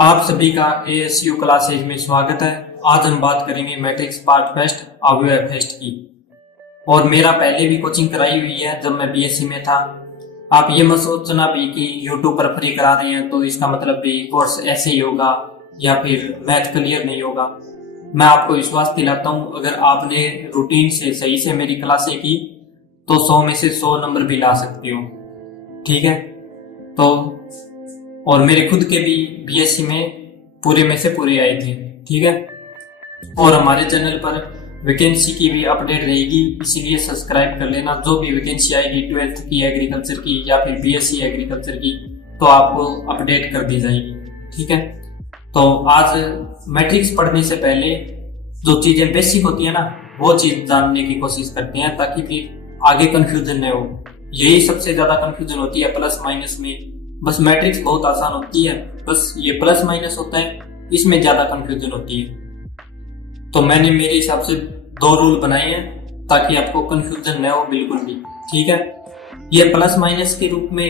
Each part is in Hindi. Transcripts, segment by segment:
आप सभी का एएसयू क्लासेज में स्वागत है। आज हम बात करेंगे मैट्रिक्स पार्ट फेस्ट अवयव फेस्ट की। और मेरा पहले भी कोचिंग कराई हुई है जब मैं बीएससी में था। आप ये मत सोचना भी कि यूट्यूब पर फ्री करा रहे हैं तो इसका मतलब भी कोर्स ऐसे ही होगा या फिर मैथ क्लियर नहीं होगा। मैं आपको विश्वास दिलाता हूँ, अगर आपने रूटीन से सही से मेरी क्लासें की तो 100 में से 100 नंबर भी ला सकते हो। ठीक है, तो और मेरे खुद के भी बीएससी में पूरे में से पूरे आए थे। ठीक है, और हमारे चैनल पर वैकेंसी की भी अपडेट रहेगी, इसीलिए सब्सक्राइब कर लेना। जो भी वैकेंसी आएगी 12th की एग्रीकल्चर की या फिर बीएससी एग्रीकल्चर की तो आपको अपडेट कर दी जाएगी। ठीक है, तो आज मैट्रिक्स पढ़ने से पहले जो चीजें बेसिक होती है ना वो चीज जानने की कोशिश करते हैं ताकि फिर आगे कंफ्यूजन न हो। यही सबसे ज्यादा कंफ्यूजन होती है प्लस माइनस में। बस मैट्रिक्स बहुत आसान होती है, बस ये प्लस माइनस होता है, इसमें ज्यादा कंफ्यूजन होती है। तो मैंने मेरे हिसाब से 2 रूल बनाए हैं ताकि आपको कंफ्यूजन न हो बिल्कुल भी। ठीक है, ये प्लस माइनस के रूप में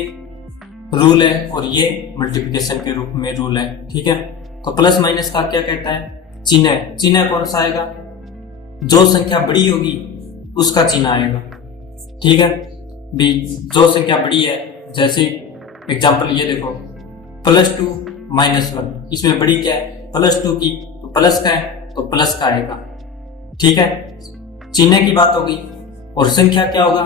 रूल है और ये मल्टीप्लिकेशन के रूप में रूल है। ठीक है, तो प्लस माइनस का क्या कहता है? चिन्ह। चिन्ह कौन सा आएगा? जो संख्या बड़ी होगी उसका चिन्ह आएगा। ठीक है, भी जो संख्या बड़ी है, जैसे एग्जाम्पल ये देखो +2 -1, इसमें बड़ी क्या है? +2 की, तो प्लस का है तो प्लस का आएगा। ठीक है, चिन्ह की बात होगी। और संख्या क्या होगा?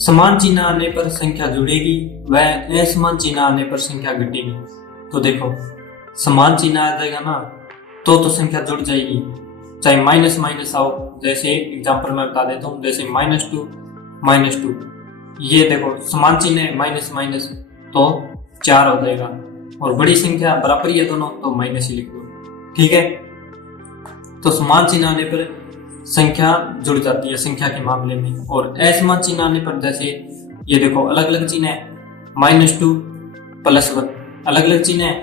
समान चिन्ह आने पर संख्या जुड़ेगी व असमान चिन्ह आने पर संख्या घटेगी। तो देखो समान चिन्ह आ जाएगा ना तो संख्या जुड़ जाएगी, चाहे माइनस माइनस आओ। जैसे एग्जाम्पल मैं बता देता हूँ, जैसे -2 ये देखो समान चिन्ह है, माइनस माइनस तो 4 हो जाएगा। और बड़ी संख्या बराबर ही है दोनों तो माइनस ही लिख दो। ठीक है, तो समान चिन्ह आने पर संख्या जुड़ जाती है संख्या के मामले में। और असमान चिन्ह आने पर जैसे ये देखो अलग अलग चिन्ह है, -2 +1 अलग अलग चिन्ह है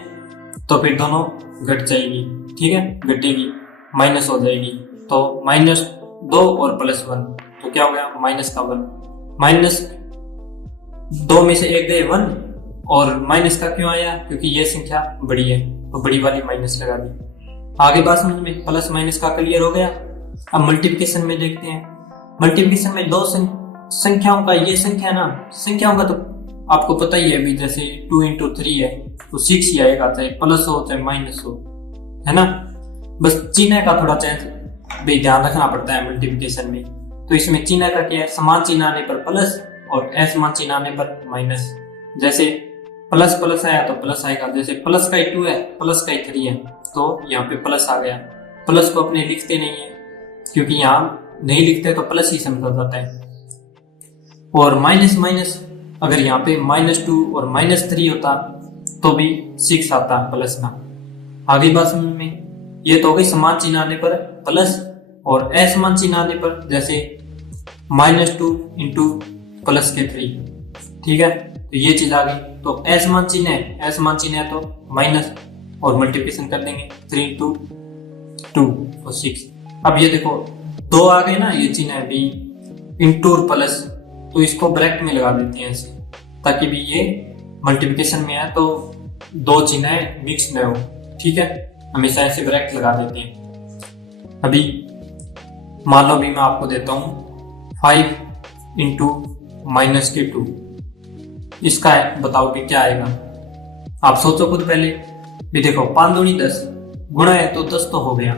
तो फिर दोनों घट जाएगी। ठीक है, घटेगी, माइनस हो जाएगी। तो -2 और +1 तो क्या हो गया? -1। -2 में से एक गए 1 और माइनस का क्यों आया? क्योंकि ये संख्या बड़ी है तो बड़ी वाली माइनस लगा दी। आगे बात समझ में? प्लस माइनस का क्लियर हो गया। अब मल्टीप्लिकेशन में देखते हैं। मल्टीप्लिकेशन में 2 संख्याओं का, ये संख्या ना, संख्याओं का तो आपको पता ही है भी, जैसे 2 × 3 है तो 6 ही आएगा, चाहे प्लस हो चाहे माइनस हो, है ना। बस चिन्ह का थोड़ा चेंज भी ध्यान रखना पड़ता है मल्टीप्लिकेशन में। तो इसमें चिन्ह का क्या है? समान चिन्ह आने पर प्लस और असमान चिन्ह आने पर माइनस। जैसे प्लस प्लस आया तो प्लस आएगा, जैसे प्लस का ही 2 है प्लस का ही 3 है तो यहाँ पे प्लस आ गया। प्लस को अपने लिखते नहीं है क्योंकि यहाँ नहीं लिखते तो प्लस ही समझा जाता है। और माइनस माइनस, अगर यहाँ पे -2 और -3 होता तो भी 6 आता प्लस का। आगे बात समझ में? ये तो हो गई समान चिन्ह आने पर प्लस और असमान चिन्ह आने पर, जैसे -2 × +3। ठीक है, तो ये चीज आ गई। तो असमान चिन्ह है तो माइनस और मल्टीप्लिकेशन कर देंगे 3 × 2 और 6। अब ये देखो 2 आ गए ना, ये चिन्ह है भी इंटू और प्लस, तो इसको ब्रैकेट में लगा देते हैं ऐसे ताकि भी ये मल्टीप्लिकेशन में है तो 2 चिन्ह मिक्स न हो। ठीक है, हमेशा ऐसे ब्रैकेट लगा देते हैं। अभी मान लो भी मैं आपको देता हूँ 5 × -2, इसका बताओ कि क्या आएगा? आप सोचो खुद पहले भी। देखो 5 दूनी 10, गुणा है तो 10 तो हो गया।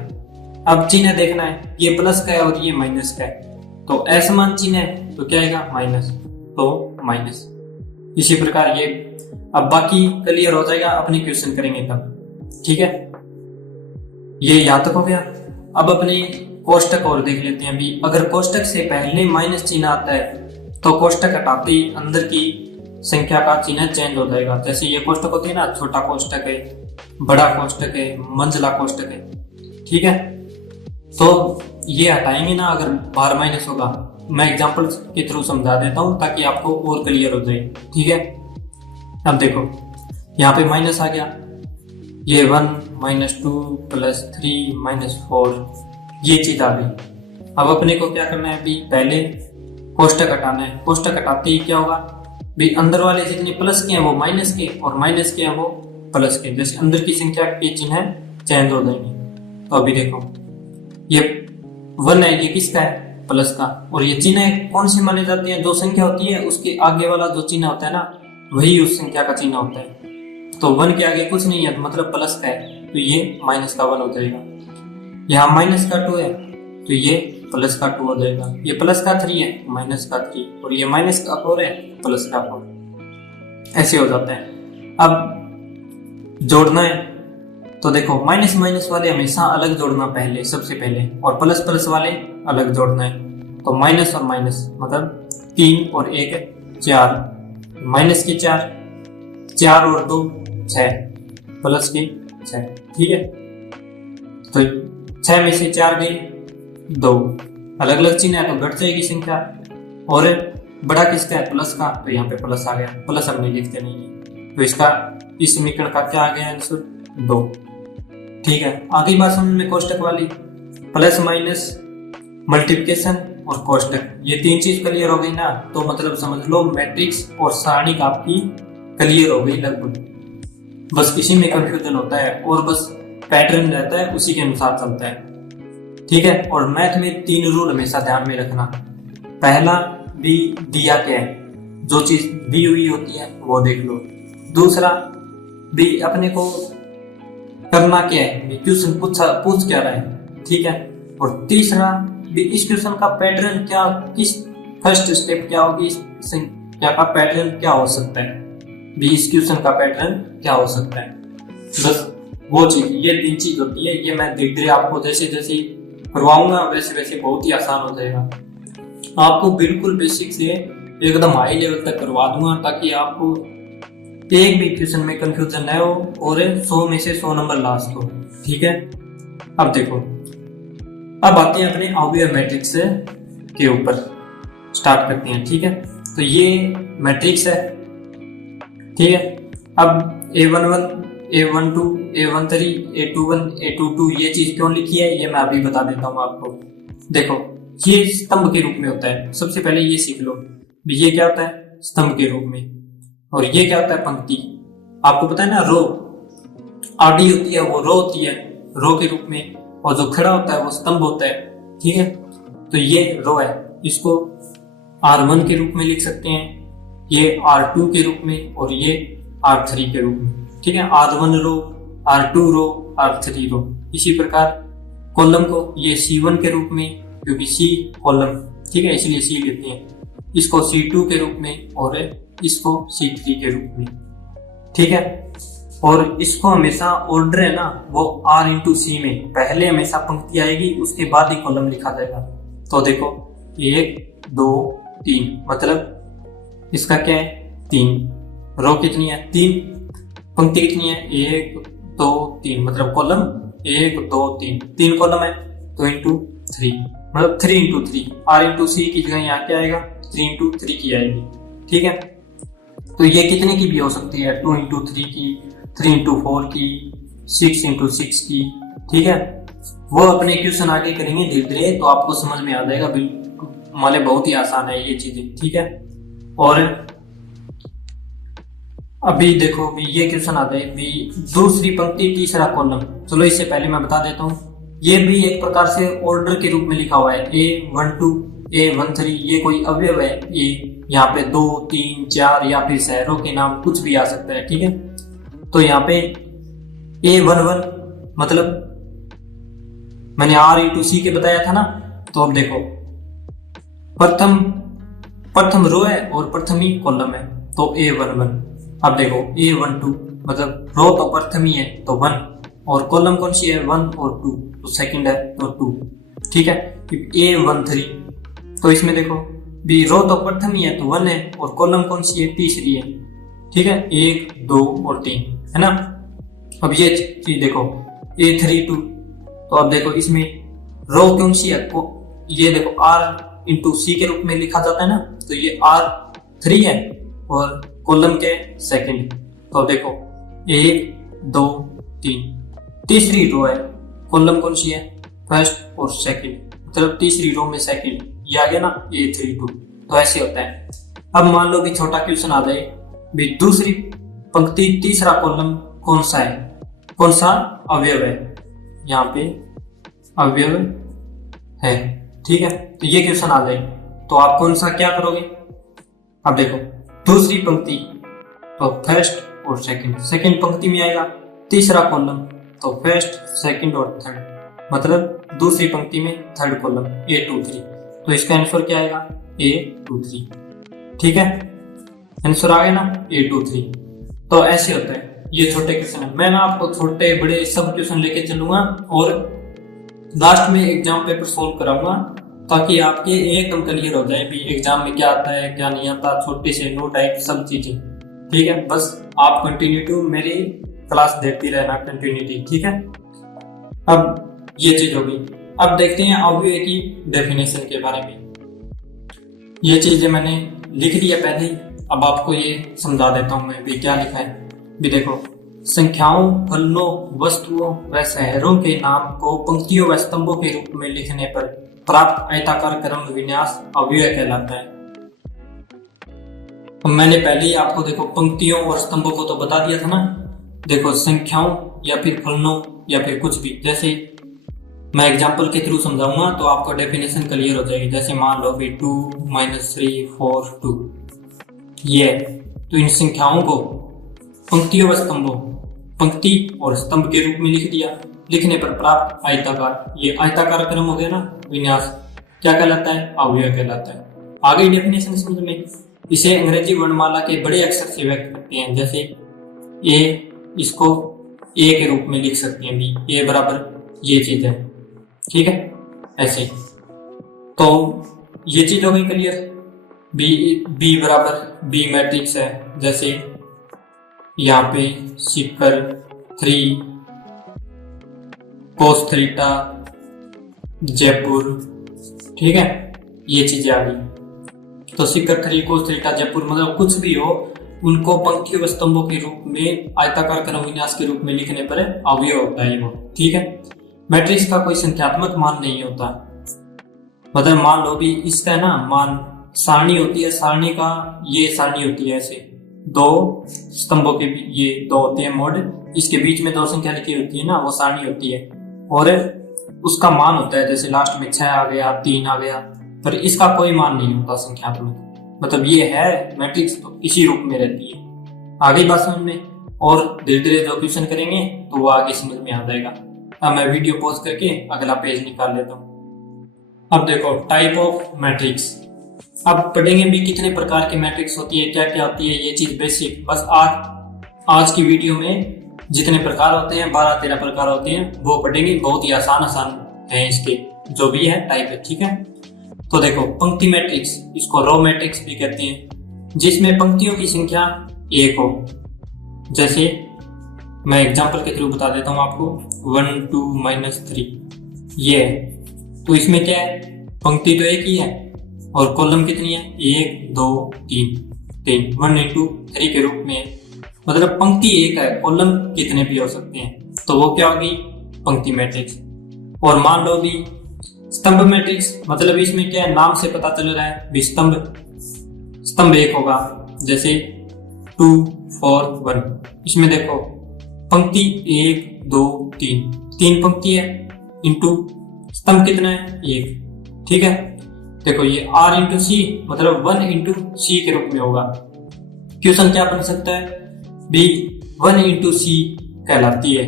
अब चिन्ह देखना है, ये प्लस का है और ये माइनस का है, तो असमान चिन्ह है तो क्या आएगा? माइनस, तो माइनस। इसी प्रकार ये अब बाकी क्लियर हो जाएगा, अपने क्वेश्चन करेंगे तब। ठीक है, ये यहाँ तक हो गया। अब अपने कोष्टक और देख लेते हैं भी। अगर कोष्टक से पहले माइनस चिन्ह आता है तो कोष्टक हटाते ही अंदर की संख्या का चिन्ह चेंज हो जाएगा। जैसे ये कोष्टक होती है ना, छोटा कोष्टक है, बड़ा कोष्टक है, मंझला कोष्टक है। ठीक है, तो ये हटाएंगे ना अगर बाहर माइनस होगा। मैं एग्जांपल के थ्रू समझा देता हूं ताकि आपको और क्लियर हो जाए। ठीक है, अब देखो यहाँ पे माइनस आ गया, ये 1 -2 +3 -4, ये चीज आ गई। अब अपने को क्या करना है भी? पहले कोष्टक हटाना है। कोष्टक हटाते ही क्या होगा भी? अंदर वाले जितने प्लस के हैं वो माइनस के और माइनस के हैं वो प्लस के, जैसे अंदर की संख्या के चिन्ह चेंज हो जाएंगे। तो अभी देखो ये 1 है, ये किसका है? प्लस का। और ये चिन्ह कौन सी माने जाती है? जो संख्या होती है उसके आगे वाला जो चिन्ह होता है ना, वही उस संख्या का चिन्ह होता है। तो 1 के आगे कुछ नहीं है, मतलब प्लस का है, तो ये माइनस का 1 हो जाएगा। यहाँ माइनस का 2 है, तो ये प्लस का 2 हो जाएगा। ये प्लस का 3 है, माइनस का 3, और ये माइनस का 4 है, प्लस का 4। ऐसे हो जाता है। अब जोड़ना है तो देखो माइनस माइनस वाले हमेशा अलग जोड़ना पहले, सबसे पहले, और प्लस प्लस वाले अलग जोड़ना है। तो माइनस और माइनस मतलब 3 और 1 4, माइनस के 4, 4 और 2 6, प्लस के 6। ठीक है, तो 6 में से 4 गए, 2 अलग अलग चिन्ह है तो घट जाएगी संख्या। और बड़ा किसका है? प्लस का, तो यहाँ पे प्लस आ गया। प्लस हमने लिखते नहीं है, तो इसका इस समीकरण का क्या आ गया आंसर? 2। ठीक है, आगे बात समझ में कोष्टक वाली, प्लस माइनस, मल्टीप्लिकेशन और कोष्टक, ये 3 चीज क्लियर हो गई ना, तो मतलब समझ लो मैट्रिक्स और सारणी आपकी क्लियर हो गई लगभग। बस इसी में कंफ्यूजन होता है और बस पैटर्न रहता है, उसी के अनुसार चलता है। ठीक है, और मैथ में 3 रूल हमेशा ध्यान में रखना। पहला, बी दिया क्या है, जो चीज दी हुई होती है वो देख लो। दूसरा, बी अपने को करना क्या है, क्वेश्चन पूछ क्या रहा है। ठीक है, और तीसरा, बी इस क्वेश्चन का पैटर्न क्या, किस फर्स्ट स्टेप क्या होगी, इस संख्या का पैटर्न क्या हो सकता है, बी इस क्वेश्चन का पैटर्न क्या हो सकता है। बस वो चीज, ये 3 चीज होती है। ये मैं धीरे धीरे आपको जैसे जैसे करवाऊंगा वैसे वैसे बहुत ही आसान हो जाएगा। आपको बिल्कुल बेसिक से एकदम हाई लेवल तक करवा दूंगा, ताकि आपको एक भी क्वेश्चन में कंफ्यूजन न हो और 100 में से 100 नंबर लास्ट हो। ठीक है, अब देखो, अब आते हैं अपने अवयव मैट्रिक्स के ऊपर, स्टार्ट करते हैं। ठीक है, तो ये मैट्रिक्स है। ठीक है, अब A11, A12, A13, A21, A22 ये चीज क्यों लिखी है ये मैं अभी बता देता हूँ आपको। देखो, ये स्तंभ के रूप में होता है। सबसे पहले ये सीख लो, ये क्या होता है? स्तंभ के रूप में। और ये क्या होता है? पंक्ति। आपको पता है ना, रो आडी होती है, वो रो होती है रो के रूप में, और जो खड़ा होता है वो स्तंभ होता है। ठीक है, तो ये रो है, इसको R1 के रूप में लिख सकते हैं, ये R2 के रूप में, और ये R3 के रूप में। ठीक है, R1 रो, R2 रो, R3 रो। इसी प्रकार कॉलम को ये C1 के रूप में, क्योंकि C कॉलम, ठीक है, इसलिए C लेते हैं, इसको C2 के रूप में, और इसको C3 के रूप में। ठीक है, और इसको हमेशा ऑर्डर है ना, वो R इंटू C में पहले हमेशा पंक्ति आएगी, उसके बाद ही कॉलम लिखा जाएगा। तो देखो 1 2 3, मतलब इसका क्या है? 3। रो कितनी है? 3। पंक्ति कितनी है? 1 2 3, मतलब कॉलम 1 2 3, 3 कॉलम है, तो इंटू 3, मतलब 3 इंटू 3। R इंटू C की जगह यहाँ क्या आएगा? 3 इंटू 3 की आएगी। ठीक है, तो ये कितने की भी हो सकती है? 2 इंटू 3 की, 3 इंटू 4 की, 6 इंटू 6 की। ठीक है, वो अपने क्वेश्चन आगे करेंगे धीरे धीरे, तो आपको समझ में आ जाएगा। बिल्कुल माने बहुत ही आसान है ये चीजें। ठीक है, और अभी देखो भी ये क्वेश्चन आता है भी दूसरी पंक्ति तीसरा कॉलम। चलो इससे पहले मैं बता देता हूँ, ये भी एक प्रकार से ऑर्डर के रूप में लिखा हुआ है। A12, A13 ये कोई अवयव है। ये यहाँ पे 2 3 4 या फिर शहरों के नाम कुछ भी आ सकता है। ठीक है, तो यहाँ पे A11 मतलब मैंने R इंटू C के बताया था ना, तो अब देखो प्रथम रो है और प्रथम ही कॉलम है, तो A11। अब देखो A12 मतलब रो तो प्रथम ही है, तो 1, और कॉलम कौन सी है? 1 और 2, तो सेकंड है, तो 2। ठीक है, A13, तो इसमें देखो भी रो तो प्रथम ही है, तो 1 है, और कॉलम कौन सी है? तीसरी है। ठीक है, 1 2 और 3 है ना। अब ये चीज देखो A32, तो अब देखो इसमें रो कौन सी है? ये देखो R इंटू C के रूप में लिखा जाता है ना, तो ये R3 है, और कॉलम के सेकंड। तो देखो 1 2 3, तीसरी रो है, कॉलम कौन सी है? फर्स्ट और सेकंड, मतलब तीसरी रो में सेकंड, ये आ गया ना A32। तो ऐसे होता है। अब मान लो कि छोटा क्वेश्चन आ जाए भी दूसरी पंक्ति तीसरा कॉलम कौन सा है, कौन सा अवयव है, यहाँ पे अवयव है। ठीक है, तो ये क्वेश्चन आ जाए तो आप कौन सा क्या करोगे। अब देखो दूसरी पंक्ति तो फर्स्ट और सेकंड, सेकंड पंक्ति में आएगा। तीसरा कॉलम तो फर्स्ट सेकंड और थर्ड, मतलब दूसरी पंक्ति में थर्ड कॉलम A2 3, तो इसका आंसर क्या आएगा A2 3। ठीक है, आंसर आ गया ना A2 3। तो ऐसे होता है, ये छोटे क्वेश्चन है। मैं ना आपको छोटे बड़े सब क्वेश्चन लेके चलूंगा और लास्ट में एग्जाम पेपर सोल्व कराऊंगा, ताकि आपके एकदम क्लियर हो जाए भी एग्जाम में क्या आता है क्या नहीं आता, छोटे से नो टाइप सब चीजें। ठीक है, बस आप कंटिन्यू मेरी क्लास देखती रहना, कंटिन्यूटी। ठीक है, अब ये चीज होगी। अब देखते हैं अवयव की डेफिनेशन के बारे में। ये चीजें मैंने लिख दिया पहले ही, अब आपको ये समझा देता हूं मैं भी क्या लिखा है। भी देखो, संख्याओं, फलनों, वस्तुओं व शहरों के नाम को पंक्तियों व स्तंभों के रूप में लिखने पर प्राप्त आयताकार क्रम विन्यास अवयव कहलाता है। मैंने पहले ही आपको देखो पंक्तियों और स्तंभों को तो बता दिया था ना। देखो संख्याओं या फिर फलनों या फिर कुछ भी, जैसे मैं एग्जांपल के थ्रू समझाऊंगा तो आपको डेफिनेशन क्लियर हो जाएगी। जैसे मान लो भी 2 - 3 4 2, ये तो इन संख्याओं को पंक्तियों व स्तंभों, पंक्ति और स्तंभ के रूप में लिख दिया। लिखने पर प्राप्त आयताकार, ये आयताकार क्रम हो गया ना विन्यास, क्या कहलाता है अवयव कहलाता है। आगे डेफिनेशन समझ में, इसे अंग्रेजी वर्णमाला के बड़े अक्षर से व्यक्त करते हैं। जैसे ए, इसको ए के रूप में लिख सकते हैं, बी ए बराबर ये चीज है। ठीक है, ऐसे तो ये चीज हो गई क्लियर। बी बराबर बी मैट्रिक्स है, जैसे यहाँ पे सीकर 3 कोस थीटा जयपुर। ठीक है, ये चीजें आ गई। तो सीकर 3 कोस थीटा जयपुर, मतलब कुछ भी हो उनको पंक्तियों व स्तंभों के रूप में आयताकार क्रम विन्यास के रूप में लिखने पर अवयव होता है वो। ठीक है, मैट्रिक्स का कोई संख्यात्मक मान नहीं होता। मतलब मान लो भी इसका ना मान सारणी होती है, सारणी का ये सारणी होती है, ऐसे दो स्तंभों के ये दो होते हैं मोड, इसके बीच में दो संख्या लिखी होती है ना, वो सारणी होती है और उसका मान होता है। जैसे लास्ट में 6 आ गया, 3 आ गया, पर इसका कोई मान नहीं होता संख्यात्मक। मतलब ये है मैट्रिक्स तो इसी रूप में रहती है। आगे बात समझ में, और धीरे धीरे जो क्वेश्चन करेंगे तो वो आगे समझ में आ जाएगा। अब मैं वीडियो पॉज करके अगला पेज निकाल लेता हूँ। अब देखो टाइप ऑफ मैट्रिक्स, अब पढ़ेंगे भी कितने प्रकार की मैट्रिक्स होती है, क्या क्या होती है, ये चीज बेसिक। बस आज की वीडियो में जितने प्रकार होते हैं 12-13 प्रकार होते हैं वो पढ़ेंगे। बहुत ही आसान है इसके जो भी है टाइप है। ठीक है, तो देखो पंक्ति मैट्रिक्स, इसको रो मैट्रिक्स भी कहते हैं, जिसमें पंक्तियों की संख्या 1 हो। जैसे मैं एग्जांपल के थ्रू बता देता हूँ आपको, 1 2 - 3 ये है, तो इसमें क्या है, पंक्ति तो एक ही है और कॉलम कितनी है, 1 2 3 3, 1 × 3 के रूप में। मतलब पंक्ति एक है, कॉलम कितने भी हो सकते हैं, तो वो क्या होगी पंक्ति मैट्रिक्स। और मान लो भी स्तंभ मैट्रिक्स, मतलब इसमें क्या है, नाम से पता चल रहा है भी स्तंभ एक होगा। जैसे 2 4 1, इसमें देखो पंक्ति 1 2 3, 3 पंक्ति है इंटू स्तंभ कितना है 1। ठीक है, देखो ये R × C, मतलब 1 × C के रूप में होगा। क्वेश्चन क्या बन सकता है भी 1 × C कहलाती है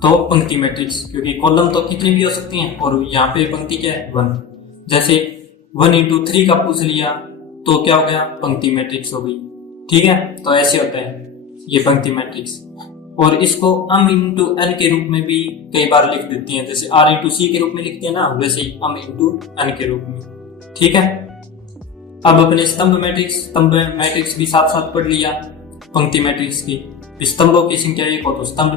तो पंक्ति मैट्रिक्स, क्योंकि कॉलम तो कितनी भी हो सकती हैं और यहाँ पे पंक्ति क्या है 1। जैसे 1 × 3 का पूछ लिया तो क्या हो गया, पंक्ति मैट्रिक्स हो गई। ठीक है, तो ऐसे होता है ये पंक्ति मैट्रिक्स। और इसको m × n के रूप में भी कई बार लिख देती हैं, जैसे R × C के रूप में लिखते हैं ना, वैसे ही m × n के रूप में। ठीक है, अब अपने स्तंभ मैट्रिक्स भी साथ साथ पढ़ लिया। पंक्ति मैट्रिक्स की स्तंभों की संख्या 1 हो तो स्तंभ,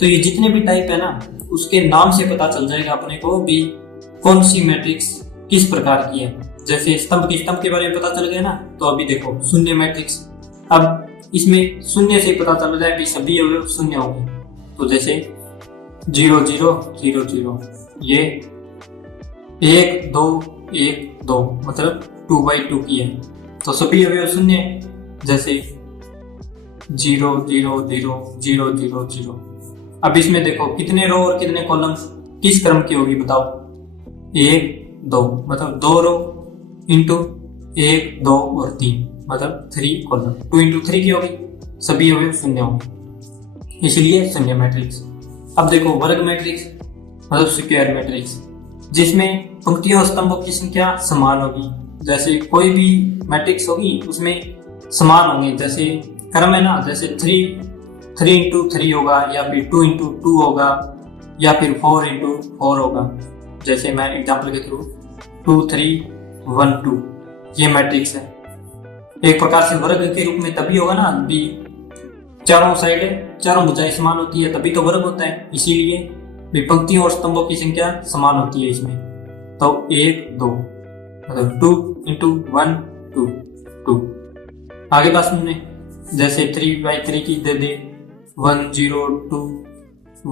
तो ये जितने भी टाइप है ना उसके नाम से पता चल जाएगा अपने को भी कौन सी मैट्रिक्स किस प्रकार की है। जैसे स्तंभ के बारे में पता चल गया ना, तो अभी देखो शून्य मैट्रिक्स, अब इसमें शून्य से पता चल रहा है कि सभी अवयव शून्य होंगे। तो जैसे 0 0 0 0, ये 1 2 1 2, मतलब 2/2 की है, तो सभी अवयव शून्य। जैसे 0 0 0 0 0 0। अब इसमें देखो कितने रो और कितने कॉलम किस क्रम की होगी बताओ। 1 2 मतलब 2 रो इंटू 1 2 और 3 मतलब 3 कॉलम। 2 इंटू 3 की होगी, सभी अवयव शून्य होंगे, इसलिए शून्य मैट्रिक्स। अब देखो वर्ग मैट्रिक्स मतलब स्क्वायर मैट्रिक्स, जिसमें पंक्तियों और स्तंभों की संख्या समान होगी। जैसे कोई भी मैट्रिक्स होगी उसमें समान होंगे, जैसे क्रम है ना, जैसे 3 इंटू 3 होगा, या फिर 2 इंटू 2 होगा, या फिर 4 इंटू 4 होगा। जैसे मैं एग्जाम्पल के थ्रू 2 3 1 2 ये मैट्रिक्स है। एक प्रकार से वर्ग के रूप में तभी होगा ना भी चारों साइड चारों भुजाएं समान होती है, तभी तो वर्ग होता है। इसीलिए भी पंक्तियों और स्तंभों की संख्या समान होती है इसमें। तो 1 2 मतलब 2 इंटू 1 2 2। आगे बात सुनने, जैसे 3/3 की दे दे 1 0 2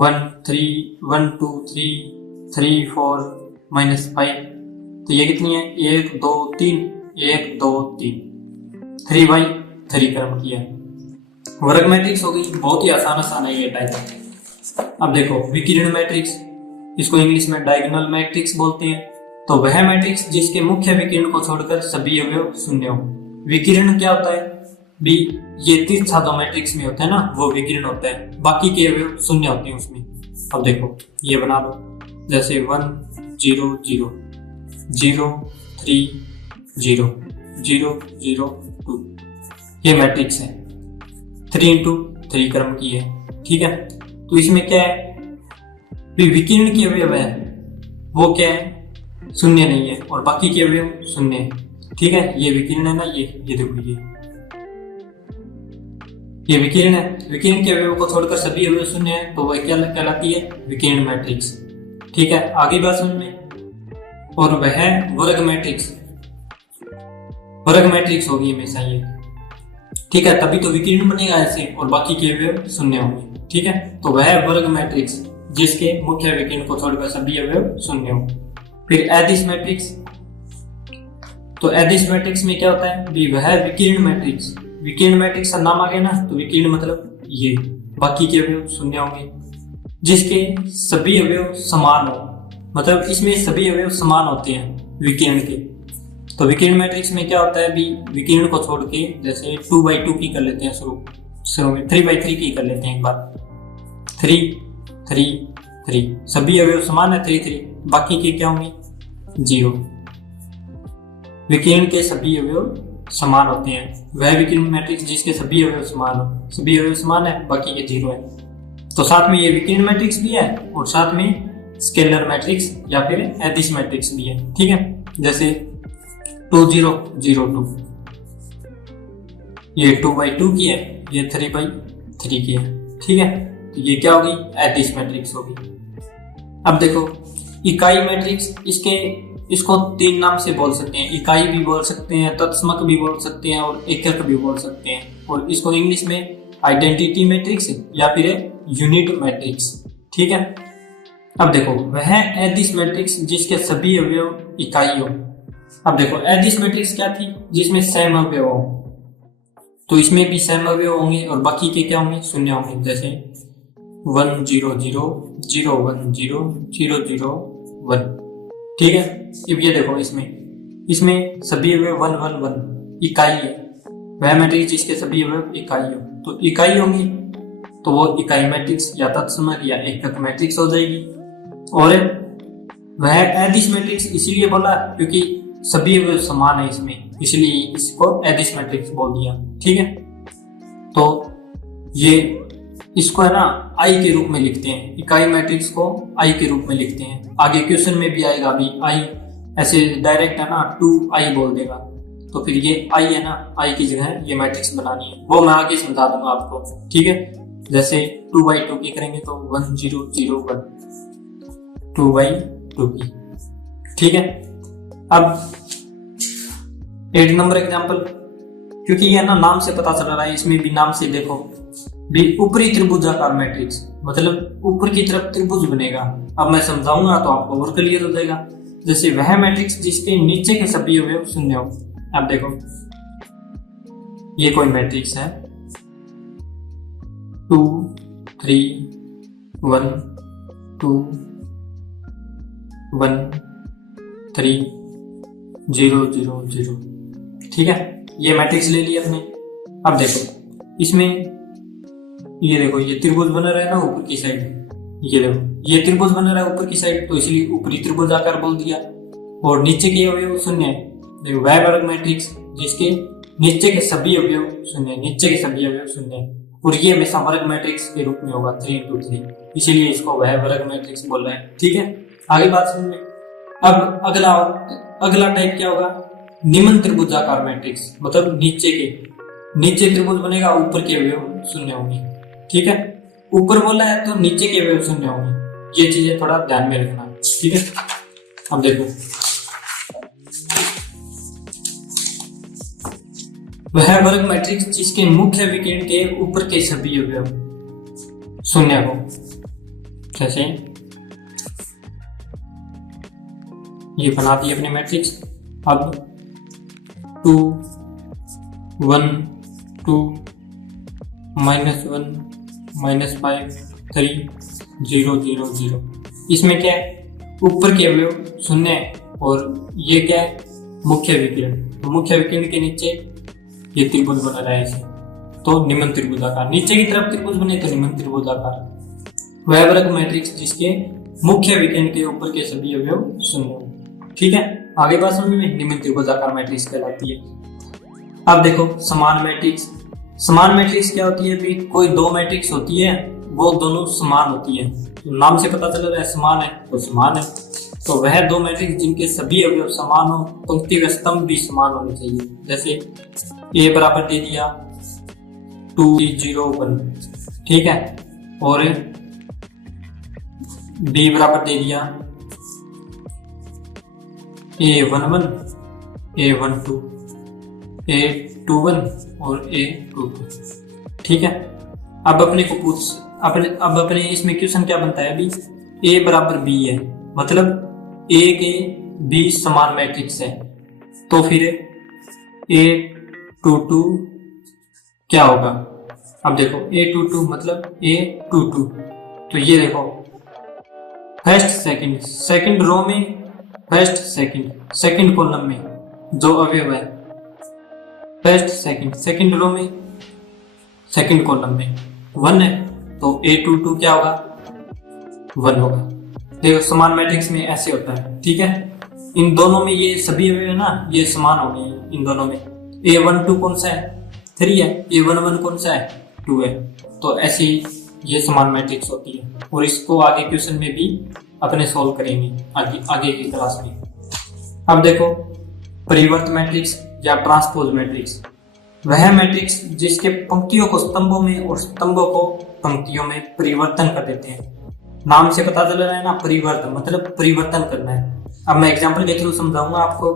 1 3 1 2 3 3 4 -5, तो ये कितनी है 1 2 3 1 2 3 3/3 क्रम की है। वर्ग मैट्रिक्स होगी, बहुत ही आसान है ये टाइप। अब देखो विकिरण मैट्रिक्स, इसको इंग्लिश में डायगोनल मैट्रिक्स बोलते हैं। तो वह मैट्रिक्स जिसके मुख्य विकिरण को छोड़कर सभी अवयव शून्य हो। विकिरण क्या होता है भी, ये तीसरा जो मैट्रिक्स में होता है ना वो विकिरण होता है, बाकी के अवयव शून्य होते हैं उसमें। अब देखो ये बना लो, जैसे 1 0 0 0 3 0 0 0 2 ये मैट्रिक्स है, 3 इंटू 3 क्रम की है। ठीक है, तो इसमें क्या है विकिरण के अवयव है वो क्या है शून्य नहीं है, और बाकी के अवयव शून्य है। ठीक है, ये विकिरण है ना, ये देखो ये विकिरण है। विकिरण के अवयव को छोड़कर सभी अवयव शून्य है, तो वह क्या कहलाती है विकिरण मैट्रिक्स। ठीक है, आगे बात समझ में। और वह वर्ग मैट्रिक्स होगी हमेशा ये। ठीक है, तभी तो विकिरण बनेगा ऐसे, और बाकी के अवयव शून्य होंगे। ठीक है, तो वह वर्ग मैट्रिक्स जिसके मुख्य विकिरण को छोड़कर सभी अवयव शून्य हो। फिर एडिश मैट्रिक्स, तो एडिश मैट्रिक्स में क्या होता है भी वह विकिरण मैट्रिक्स का नाम आ गया ना, तो विकिरण मतलब ये बाकी के अवयव शून्य होंगे, जिसके सभी अवयव समान हो, मतलब इसमें सभी अवयव समान होते हैं विकिरण के। तो विकिरण मैट्रिक्स में क्या होता है भी विकिरण को छोड़ के, जैसे 2/2 की कर लेते हैं शुरू में, 3/3 की कर लेते हैं एक बार, 3 3 3 सभी अवयव समान है 3 3, बाकी के क्या होंगे 0। विकिरण के सभी अवयव समान होते हैं, वह विकिरण मैट्रिक्स जिसके सभी अवयव समान है, बाकी के 0 है। तो साथ में ये विकिरण मैट्रिक्स भी है, और साथ में स्केलर मैट्रिक्स या फिर एडिश मैट्रिक्स भी है। ठीक है, जैसे 2 0 0 2 ये 2/2 की है, ये 3/3 की है। ठीक है, तो ये क्या होगी एडिश मैट्रिक्स होगी। अब देखो इकाई मैट्रिक्स, इसको 3 नाम से बोल सकते हैं, इकाई भी बोल सकते हैं, तत्समक भी बोल सकते हैं, और एकक भी बोल सकते हैं। और इसको इंग्लिश में आइडेंटिटी मैट्रिक्स या फिर यूनिट मैट्रिक्स। ठीक है, अब देखो वह एडिश मैट्रिक्स जिसके सभी अवयव इकाई हो। अब देखो एडिश मैट्रिक्स क्या थी, जिसमें सम अवयव हो, तो इसमें भी सम अवयव होंगे, और बाकी के क्या होंगे शून्य होंगे, जैसे 1 0 0 0 1 0 0 0 1। ठीक है, अब ये देखो इसमें सभी अवयव 1 1 1 इकाई है, वह मैट्रिक्स जिसके सभी अवयव इकाई हो, तो इकाई होंगी, तो वो इकाई मैट्रिक्स या तत्समक या एकक मैट्रिक्स हो जाएगी। और वह एडिश मैट्रिक्स इसीलिए बोला क्योंकि सभी अवयव समान है इसमें, इसलिए इसको एडिश मैट्रिक्स बोल दिया। ठीक है, तो ये इसको है ना आई के रूप में लिखते हैं, इकाई मैट्रिक्स को आई के रूप में लिखते हैं। आगे क्वेश्चन में भी आएगा अभी आई ऐसे डायरेक्ट है ना 2i बोल देगा, तो फिर ये आई है ना, आई की जगह ये मैट्रिक्स बनानी है, वो मैं आगे समझा दूंगा आपको। ठीक है, जैसे 2/2 की करेंगे तो 1 0 0 1 2/2 की। ठीक है, अब 8 नंबर एग्जाम्पल, क्योंकि ये ना नाम से पता चल रहा है, इसमें भी नाम से देखो भी ऊपरी त्रिभुजाकार मैट्रिक्स, मतलब ऊपर की तरफ त्रिभुज बनेगा। अब मैं समझाऊंगा तो आपको और क्लियर हो जाएगा। जैसे वह मैट्रिक्स जिसके नीचे के सभी अवयव शून्य हो। अब देखो ये कोई मैट्रिक्स है, 2 3 1 2 1 3 0 0 0। ठीक है, ये मैट्रिक्स ले लिया अपने। अब देखो इसमें ये देखो ये त्रिभुज बना रहा है ना ऊपर की साइड, ये देखो ये त्रिभुज बना रहा है ऊपर की साइड, तो इसलिए ऊपरी त्रिभुजाकार बोल दिया। और नीचे के अवयव शून्य है, देखो वह वर्ग मैट्रिक्स जिसके नीचे के सभी अवयव शून्य है, नीचे के सभी अवयव शून्य है, और ये हमेशा वर्ग मैट्रिक्स के रूप में होगा 3x3, इसीलिए इसको वह वर्ग मैट्रिक्स बोल रहे हैं। ठीक है, आगे बात समझ में। अब अगला टाइप क्या होगा, निम्न त्रिभुजाकार मैट्रिक्स, मतलब नीचे त्रिभुज बनेगा, ऊपर के अवयव शून्य होंगे। ठीक है, ऊपर बोला है तो नीचे के अवयव शून्य होंगे, ये चीजें थोड़ा ध्यान में रखना। ठीक है, अब देखो वह वर्ग मैट्रिक्स जिसके मुख्य विकर्ण के ऊपर के सभी अवयव शून्य हो, जैसे ये बना दिए अपने मैट्रिक्स। अब 2 1 2 -1 -5 3 0 0 0। इसमें क्या है, ऊपर के अवयव शून्य है, और ये क्या है, मुख्य विकर्ण। तो मुख्य विकर्ण के नीचे ये त्रिभुज बना रहा है इसे, तो निम्न त्रिभुजाकार। नीचे की तरफ त्रिभुज बने तो निम्न त्रिभुजाकार। वह वर्ग मैट्रिक्स जिसके मुख्य विकर्ण के ऊपर के सभी अवयव शून्य हो। ठीक है, आगे बात समझ में, निम्न त्रिभुजाकार मैट्रिक्स कहलाती है। अब देखो समान मैट्रिक्स। समान मैट्रिक्स क्या होती है, भी कोई दो मैट्रिक्स होती है, वो दोनों समान होती है, तो नाम से पता चल रहा है समान है तो समान है। तो वह दो मैट्रिक्स जिनके सभी अवयव समान हो, पंक्ति व स्तंभ भी समान होने चाहिए। जैसे A बराबर दे दिया 2 0 1, ठीक है, और B बराबर दे दिया A 1 1 A 1 2 A 2 1 और A 2 2। ठीक है, अब अपने इसमें क्वेश्चन क्या बनता है, अभी A बराबर B है, मतलब A के B समान मैट्रिक्स है, तो फिर A 2 2 क्या होगा। अब देखो A 2 2 मतलब A 2 2, तो ये देखो फर्स्ट सेकंड रो में, फर्स्ट सेकंड कॉलम में जो अवयव है, फर्स्ट सेकंड रो में सेकंड कॉलम में 1 है, तो A 2 2 क्या होगा, 1 होगा। देखो समान मैट्रिक्स में ऐसे होता है। ठीक है, इन दोनों में ये सभी अवयव है ना, ये समान हो गए इन दोनों में। A 1 2 कौन सा है, 3 है, A 1 1 कौन सा है, 2 है, तो ऐसे ही ये समान मैट्रिक्स होती है, और इसको आगे क्वेश्चन में भी अपने सोल्व करेंगे आगे की क्लास में। अब देखो परिवर्त मैट्रिक्स या ट्रांसपोज मैट्रिक्स, वह मैट्रिक्स जिसके पंक्तियों को स्तंभों में और स्तंभों को पंक्तियों में परिवर्तन कर देते हैं। नाम से पता चल रहा है ना, परिवर्तन मतलब परिवर्तन करना है। अब मैं एग्जांपल के थ्रू समझाऊंगा आपको,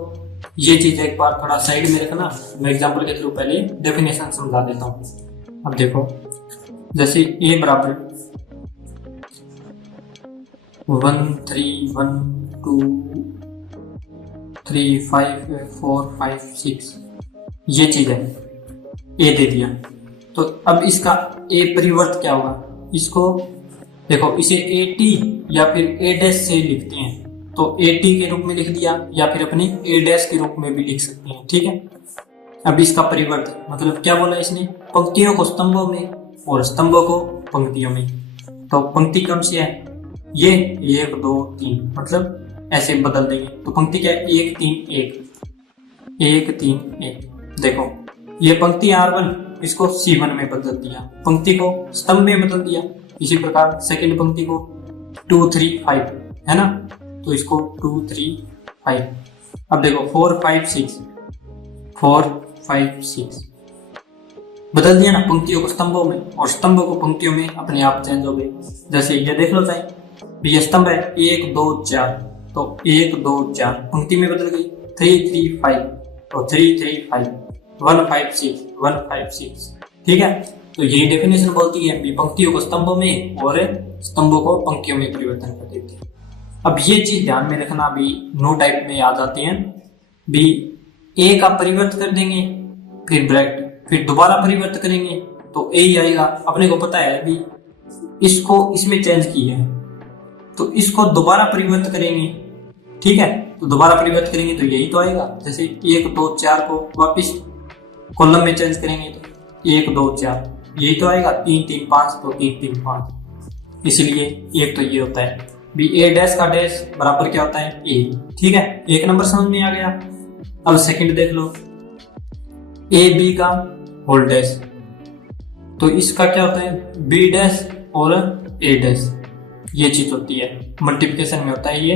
ये चीज एक बार थोड़ा साइड में रखना, मैं एग्जांपल के थ्रू पहले डेफिनेशन समझा देता हूँ। अब देखो जैसे A बराबर 1 3 1 2 3 5 4 5 6, ये चीज है, A दे दिया। तो अब इसका A परिवर्त क्या होगा, इसको देखो इसे AT या फिर A' से लिखते हैं, तो AT के रूप में लिख दिया, या फिर अपने A' के रूप में भी लिख सकते हैं। ठीक है, अब इसका परिवर्त मतलब क्या बोला इसने, पंक्तियों को स्तंभों में और स्तंभों को पंक्तियों में। तो पंक्ति कौन सी है, ये 1 2 3, मतलब ऐसे बदल देंगे, तो पंक्ति क्या है 1 3 1 1 3 1। देखो ये पंक्ति R1, इसको C1 में बदल दिया, पंक्ति को स्तंभ में बदल दिया। इसी प्रकार सेकंड पंक्ति को 2 3 5 है ना, तो इसको 2 3 5। अब देखो 4 5 6 4 5 6 बदल दिया ना, पंक्तियों को स्तंभों में और स्तंभों को पंक्तियों में अपने आप चेंज हो गए। जैसे ये देख लो चाहे, ये स्तंभ है 1 2 4, तो 1 2 4 पंक्ति में बदल गई, 3 3 5 और 3 3 5 1 5 6 1 5 6। ठीक है, तो यही डेफिनेशन बोलती है भी पंक्तियों को स्तंभों में और स्तंभों को पंक्तियों में परिवर्तन कर देते हैं। अब ये चीज ध्यान में रखना, भी नो टाइप में याद आते हैं, भी A का परिवर्त कर देंगे, फिर ब्रैकेट, फिर दोबारा परिवर्त करेंगे, तो ए ही आएगा। अपने को पता है अभी इसको इसमें चेंज किया है, तो इसको दोबारा परिवर्तित करेंगे, ठीक है, तो दोबारा परिवर्तित करेंगे तो यही तो आएगा। जैसे 1 2 4 को वापिस कॉलम में चेंज करेंगे तो 1 2 4 यही तो आएगा। 3 3 5 तो 3 3 5, इसलिए एक तो ये होता है बी। ए डैश का डैश बराबर क्या होता है ए, ठीक है। एक नंबर समझ में आ गया। अब सेकंड देख लो, ए बी का होल डैश, तो इसका क्या होता है बी डैश और ए डैश, ये चीज होती है मल्टीप्लिकेशन में होता है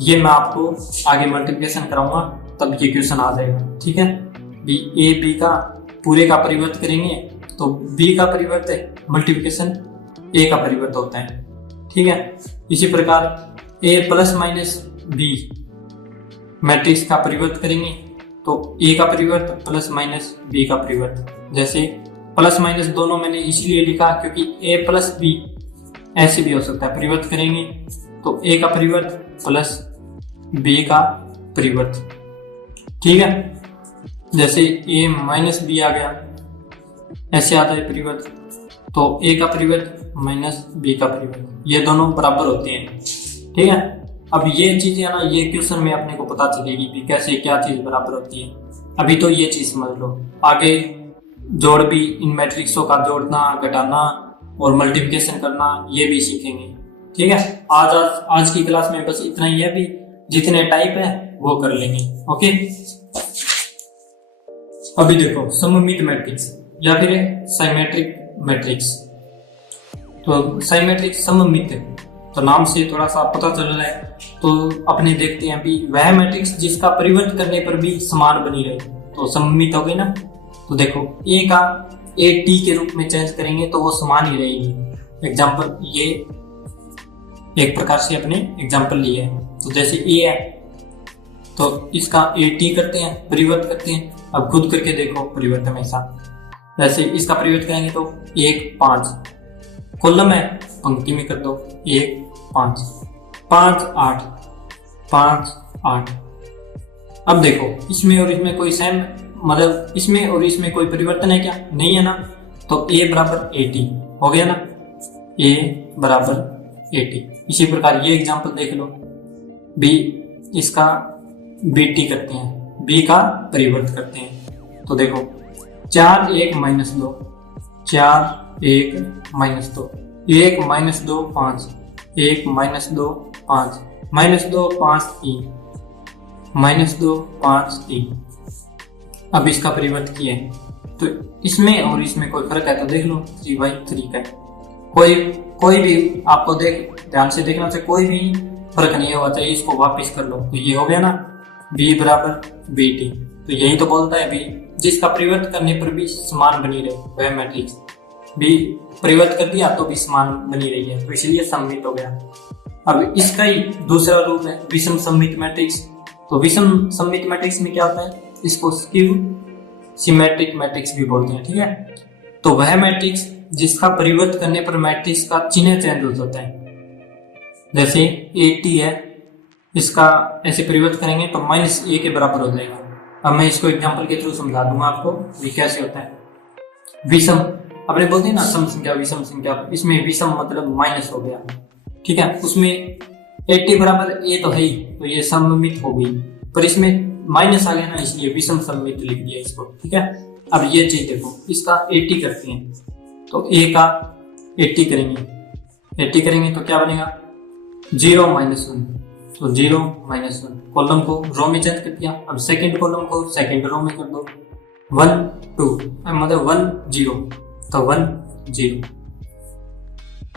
ये मैं आपको आगे मल्टीप्लिकेशन कराऊंगा तब ये क्वेश्चन आ जाएगा, ठीक है। बी ए बी का पूरे का परिवर्त करेंगे तो बी का परिवर्त मल्टीप्लिकेशन ए का परिवर्त होता है, ठीक है। इसी प्रकार ए प्लस माइनस बी मैट्रिक्स का परिवर्त करेंगे तो ए का परिवर्त प्लस माइनस बी का परिवर्त। जैसे प्लस माइनस दोनों मैंने इसलिए लिखा क्योंकि ए प्लस बी ऐसे भी हो सकता है। परिवर्त करेंगे तो ए का परिवर्त प्लस बी का परिवर्त, ठीक है। जैसे ए माइनस बी आ गया, ऐसे आता है परिवर्त, तो ए का परिवर्त माइनस बी का परिवर्त, ये दोनों बराबर होते हैं, ठीक है। अब ये चीजें ना ये क्वेश्चन में अपने को पता चलेगी कि कैसे क्या चीज बराबर होती है। अभी तो ये चीज समझ लो, आगे जोड़ भी, इन मैट्रिक्सों का जोड़ना घटाना और मल्टीप्लिकेशन करना ये भी सीखेंगे, ठीक है। आज की क्लास में बस इतना ही है, भी जितने टाइप है वो कर लेंगे, ओके। अभी देखो सममित मैट्रिक्स या फिर साइमेट्रिक मैट्रिक्स। तो साइमेट्रिक सममित तो नाम से थोड़ा सा पता चल रहा है, तो अपने देखते हैं अभी वह मैट्रिक्स जिसका परिवर्तन करने पर भी समान बनी रहे तो सममित हो गई ना। तो देखो ए का ए टी के रूप में चेंज करेंगे तो वो समान ही रहेगी। एग्जाम्पल ये एक प्रकार से अपने एग्जाम्पल लिए है, तो जैसे ए है तो इसका ए टी करते हैं, परिवर्तन करते हैं। अब खुद करके देखो परिवर्तन हमेशा, जैसे इसका परिवर्तन करेंगे तो 1 5 कॉलम है, पंक्ति में कर दो 1 5 5 8 5 8। अब देखो इसमें और इसमें कोई सेम मतलब इसमें और इसमें कोई परिवर्तन है क्या? नहीं है ना। तो ए बराबर 80 हो गया ना, ए बराबर 80। इसी प्रकार ये एग्जांपल देख लो, बी इसका बी टी करते हैं, बी का परिवर्तन करते हैं। तो देखो 4 1 -2 4 1 -2 1 -2 5 1 -2 5 -2 5 3 -2 5 3। अब इसका परिवर्तन किए तो इसमें और इसमें कोई फर्क है तो देख लो 3/3 का कोई भी आपको ध्यान से देखना चाहिए, कोई भी फर्क नहीं होगा चाहिए। इसको वापस कर लो तो ये हो गया ना b बराबर bt। तो यही तो बोलता है b जिसका परिवर्तन करने पर भी समान बनी रहे वह मैट्रिक्स। b परिवर्तन कर दिया तो भी समान बनी रही है, तो इसलिए सममित हो गया। अब इसका ही दूसरा रूप है विषम सममित मैट्रिक्स। तो विषम सममित मैट्रिक्स में क्या होता है, इसको स्क्यू सिमेट्रिक मैट्रिक्स भी बोलते हैं, ठीक है। तो वह मैट्रिक्स जिसका परिवर्तन करने पर मैट्रिक्स का चिन्ह चेंज हो जाता है। जैसे AT है, इसका ऐसे परिवर्तन करेंगे तो -a के बराबर हो जाएगा। अब मैं इसको एग्जांपल के थ्रू समझा दूंगा आपको ये कैसे होता है। विषम अपने बोलते हैं ना सम संख्या विषम संख्या, इसमें विषम मतलब माइनस हो गया, ठीक है। उसमें 80 बराबर a तो है ही, तो ये सममित हो गई, पर इसमें माइनस आ गया ना इसलिए विषम सममित लिख दिया इसको, ठीक है। अब ये चीज देखो, इसका 80 करते हैं तो a का 80 करेंगे तो क्या बनेगा 0 -1, तो 0 -1 कॉलम को रो में चेंज कर दिया। अब सेकंड कॉलम को सेकंड रो में कर दो 1 2 मतलब 1 0 तो 1 0।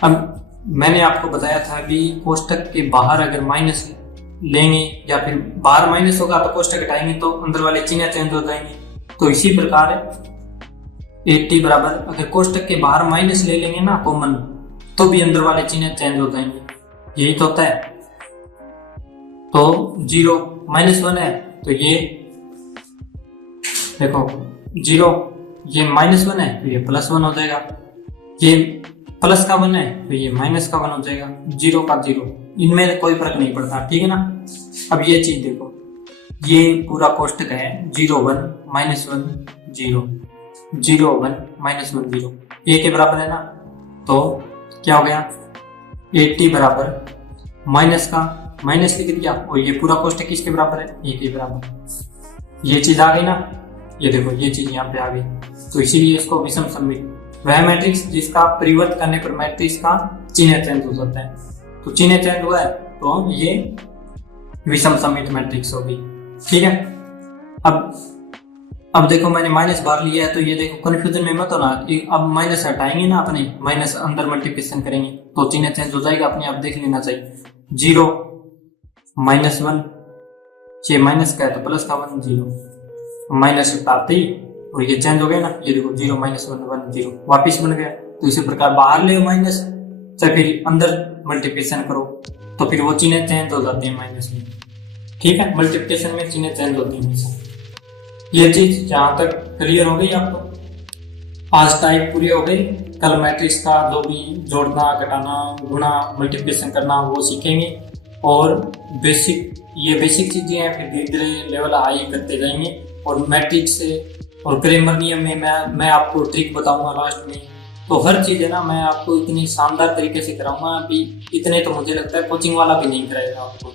अब मैंने आपको बताया था कि कोष्टक के बाहर अगर माइनस लेंगे या फिर बाहर माइनस होगा तो कोष्टक हटाएंगे तो अंदर वाले चिन्ह चेंज हो जाएंगे। तो इसी प्रकार 80 बराबर अगर कोष्टक के बाहर माइनस ले लेंगे ना कॉमन तो भी अंदर वाले चिन्ह चेंज हो जाएंगे, यही तो होता है। तो 0 -1 है तो ये देखो 0 ये -1 है तो ये +1 हो जाएगा, ये प्लस का 1 है तो ये माइनस का 1 हो जाएगा, 0 का 0, इनमें कोई फर्क नहीं पड़ता, ठीक है ना। अब ये चीज देखो, ये पूरा कोष्टक है 0 1 -1 0 0 1 -1 0। ए के बराबर है ना, तो क्या हो गया 80 बराबर माइनस का माइनस लिख दिया, और ये पूरा कोष्टक किसके बराबर है, ए के बराबर। ये चीज आ गई ना, ये देखो ये चीज यहाँ पे आ गई, तो इसीलिए इसको विषम सममित, वह मैट्रिक्स जिसका परिवर्त करने पर मैट्रिक्स का चिन्ह चेंज हो जाता है, तो चिन्ह चेंज हुआ है तो ये विषम सममित मैट्रिक्स होगी। ठीक है, अब देखो मैंने माइनस बाहर लिया है, तो ये देखो कंफ्यूजन में मत होना, अब माइनस हटाएंगे ना अपने, माइनस अंदर मल्टीप्लिकेशन करेंगे तो चिन्ह चेंज हो जाएगा, अपने आप देख लेना चाहिए। 0 -1, ये माइनस का है तो प्लस का 1 0, माइनस हटाते ही और ये चेंज हो गया ना, ये देखो 0 -1 1 0 वापिस बन गया। तो इसी प्रकार बाहर ले माइनस, चाहे फिर अंदर मल्टीप्लिकेशन करो तो फिर वो चिन्ह चेंज हो जाते हैं माइनस में। ठीक है, मल्टीप्लिकेशन में चिन्ह चेंज होते हैं। ये चीज जहां तक क्लियर हो गई आपको, आज टाइप पूरी हो गई। कल मैट्रिक्स का जो भी जोड़ना, घटाना, गुणा, मल्टीप्लिकेशन करना वो सीखेंगे, और बेसिक चीजें हैं, फिर धीरे धीरे लेवल हाई करते जाएंगे। और मैट्रिक्स से और क्रेमर नियम में मैं आपको ट्रिक बताऊंगा लास्ट में। तो हर चीज है ना मैं आपको इतनी शानदार तरीके से कराऊंगा, अभी इतने तो मुझे लगता है कोचिंग वाला भी नहीं कराएगा आपको,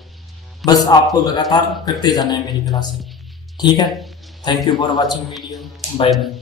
बस आपको लगातार करते जाना है मेरी क्लास से। ठीक है, thank you for watching video, bye bye.